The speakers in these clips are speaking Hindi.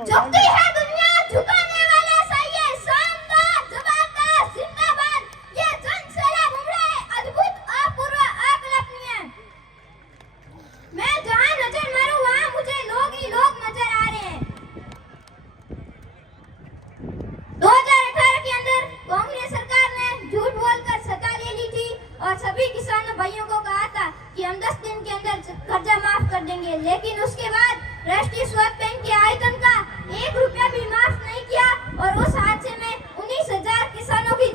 झुकती है दुनिया, झुकाने वाला सही है, शानदार, जबरदस्त, जिंदाबाद, ये जन सैलाब उमड़ा है, अद्भुत, अपूर्व, अकल्पनीय। मैं जहां नजर मारूं वहां मुझे लोग ही लोग नजर आ रहे हैं। 2018 के अंदर कांग्रेस सरकार ने झूठ बोलकर सत्ता ले ली थी और सभी किसानों भाइयों को कहा था कि हम 10 दिन के अंदर कर्जा माफ कर देंगे, लेकिन उसके बाद राष्ट्रीय स्वास्थ्य बैंक के आयतन का 1 रुपया भी माफ नहीं किया और उस हादसे में 19,000 किसानों की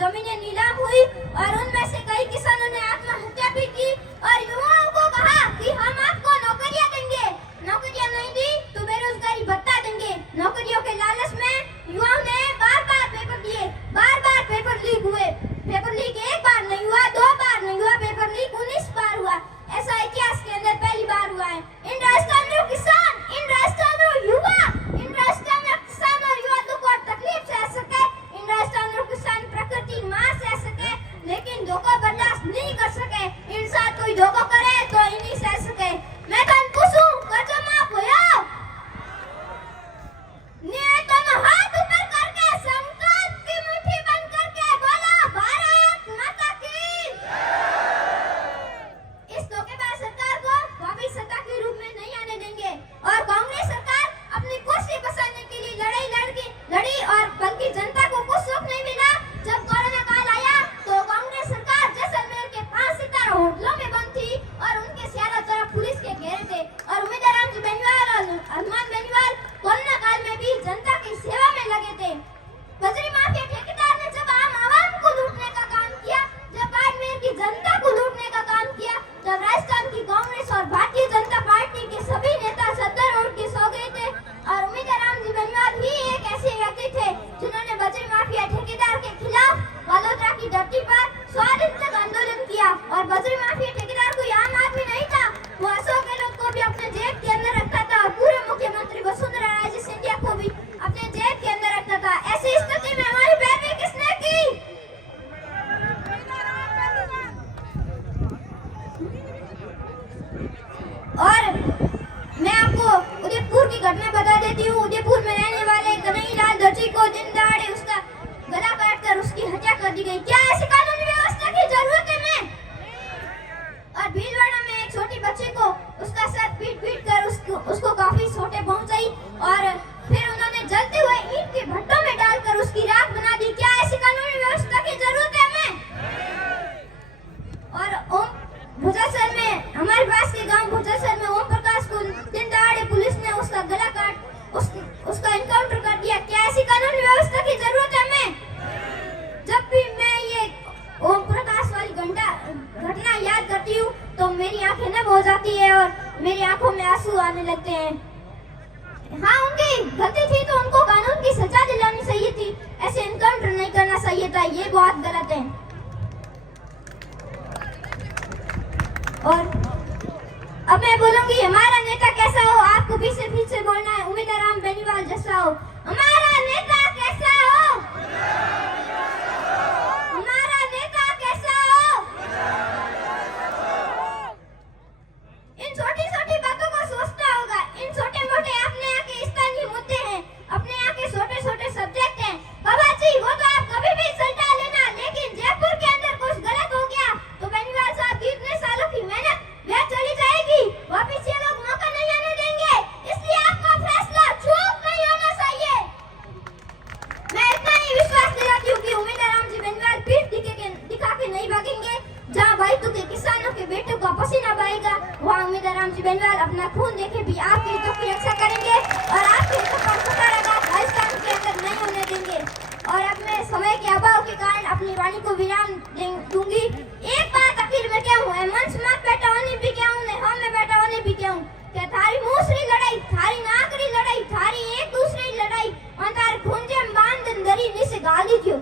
जमीनें नीलाम हुई और उनमें से कई किसानों ने आत्महत्या भी की और युवाओं को कहा कि हम आपको नौकरियां देंगे, नौकरियां नहीं दी तो बेरोजगारी भत्ता देंगे। नौकरियों के लालच में युवाओं ने बार-बार पेपर दिए, बार-बार पेपर लीक हुए। पेपर लीक एक बार नहीं हुआ, 2 बार नहीं हुआ, पेपर लीक 19 बार हुआ। ऐसा इतिहास के अंदर पहली बार हुआ है। इन राजस्थान में किसान, इन राजस्थान में युवा, इन राजस्थान में किसान और युवा दुख और तकलीफ सह सके, इन राजस्थान में किसान प्रकृति मां सह सके, लेकिन धोखा बर्दाश्त नहीं कर सके। इन साथ कोई धोखा करे तो इन्हीं सह सके। मैं तन पूछूं कर्जा माफ होया? तुम हाथ ऊपर करके संकल्प की मुट्ठी बंद करके बोलो भारत माता की। इस धोखेबाज सरकार को वापस सत्ता के रूप में नहीं आने देंगे और कांग्रेस सरकार अपनी कुर्सी बचाने के लिए लड़ी और बल्कि जनता को कुछ सुख नहीं मिला। जब कोरोना काल आया तो कांग्रेस सरकार जैसलमेर के 5 सितारा होटलों में बंद थी और उनके चारों तरफ पुलिस के घेरे थे और उम्मीदवार रामजी बेनीवाल और हनुमान बेनीवाल कोरोना काल में भी जनता की सेवा में लगे थे। बजरी माफिया ठेकेदार ने जब आम आवाम को लूटने का काम किया, जब बाड़मेर की जनता को लूटने का काम किया, तब राजस्थान की कांग्रेस और भारतीय जनता पार्टी के सभी नेता सत्तर रोड के सो गए थे और उम्मीदवार रामजी बेनीवाल ही एक ऐसे व्यक्ति थे जिन्होंने बजरी माफिया ठेकेदार के खिलाफ वडोदरा की धरती पर स्वाधीन तक आंदोलन किया और बजरी माफिया ठेकेदार कोई आम आदमी नहीं था, वो अशोक गहलोत को भी अपने जेब के अंदर रखता था और पूर्व मुख्यमंत्री वसुंधरा राजे सिंधिया को भी अपने जेब के अंदर रखता था। ऐसी स्थिति में हमारी पैरवी किसने की? और मैं आपको उदयपुर की घटना बता देती हूँ। उदयपुर में रहने वाले कन्हैयालाल दर्जी को दिन दहाड़े उसका गला काटकर उसकी हत्या कर दी गई। क्या ऐसी कानूनी व्यवस्था की जरूरत है? मैं और भीलवाड़ा में एक छोटी बच्चे को उसका सर पीट कर उसको काफी चोटें पहुंचाई और फिर उन्होंने जलते हुए ईंट के भट्टों में डालकर उसकी राख बना दी। क्या ऐसी कानूनी व्यवस्था की जरूरत है? हमें और भुजासर में हमारे पास के गांव भुजासर में ओम प्रकाश को दिन दहाड़े पुलिस ने उसका गला काट उसका एनकाउंटर कर दिया। क्या ऐसी कानूनी व्यवस्था की जरूरत है? हमें जब भी मैं ये ओम प्रकाश वाली घटना याद करती हूँ तो मेरी आंखें नम हो जाती है और मेरी आंखों में आंसू आने लगते हैं। हाँ, उनकी गलती थी तो उनको कानून की सजा दिलानी चाहिए थी, ऐसे एनकाउंटर नहीं करना चाहिए था, ये बहुत गलत है। और अब मैं बोलूंगी हमारा नेता कैसा हो, आपको पीछे बोलना है उम्मीदवार राम बेनीवाल जैसा हो। हमारा नेता कैसा हो? हमारा नेता कैसा हो? इन छोटी छोटी बातों को सोचना होगा। इन छोटे मोटे अपने यहाँ के स्थानीय मुद्दे हैं, अपने यहाँ के छोटे छोटे सब्जेक्ट हैं। बाबा जी वो तो आप कभी भी सुलझा लेना, लेकिन जयपुर के अंदर कुछ गलत हो गया तो बेनीवाल साहब की इतने सालों की मेहनत व्यर्थ चली जाएगी, वापिस ये लोग मौका नहीं आने देंगे, इसलिए आपका फैसला चूक नहीं होना चाहिए। मैं इतना ही विश्वास दिलाती हूँ कि उम्मीदवार रामजी बेनीवाल पीठ दिखा के नहीं भागेंगे। जहाँ भाई तो के किसानों के बेटों का पसीना बहेगा वहाँ उम्मीदवार रामजी बेनीवाल अपना खून देके भी आपके हितों की रक्षा करेंगे और आपके हितों पर कुटाराघात राजस्थान के अंदर नहीं होने देंगे। और अब मैं समय के अभाव के कारण अपनी वाणी को विराम दूंगी। एक बात आखिर में क्या हूँ, मंच मत बैठा होने भी क्या हूँ, हम में बैठा होने भी क्या हूँ। क्या थारी मूसरी लड़ाई, थारी नाकरी लड़ाई, थारी एक दूसरे लड़ाई और तार खूंजे बांध दरी निसे गाली क्यों।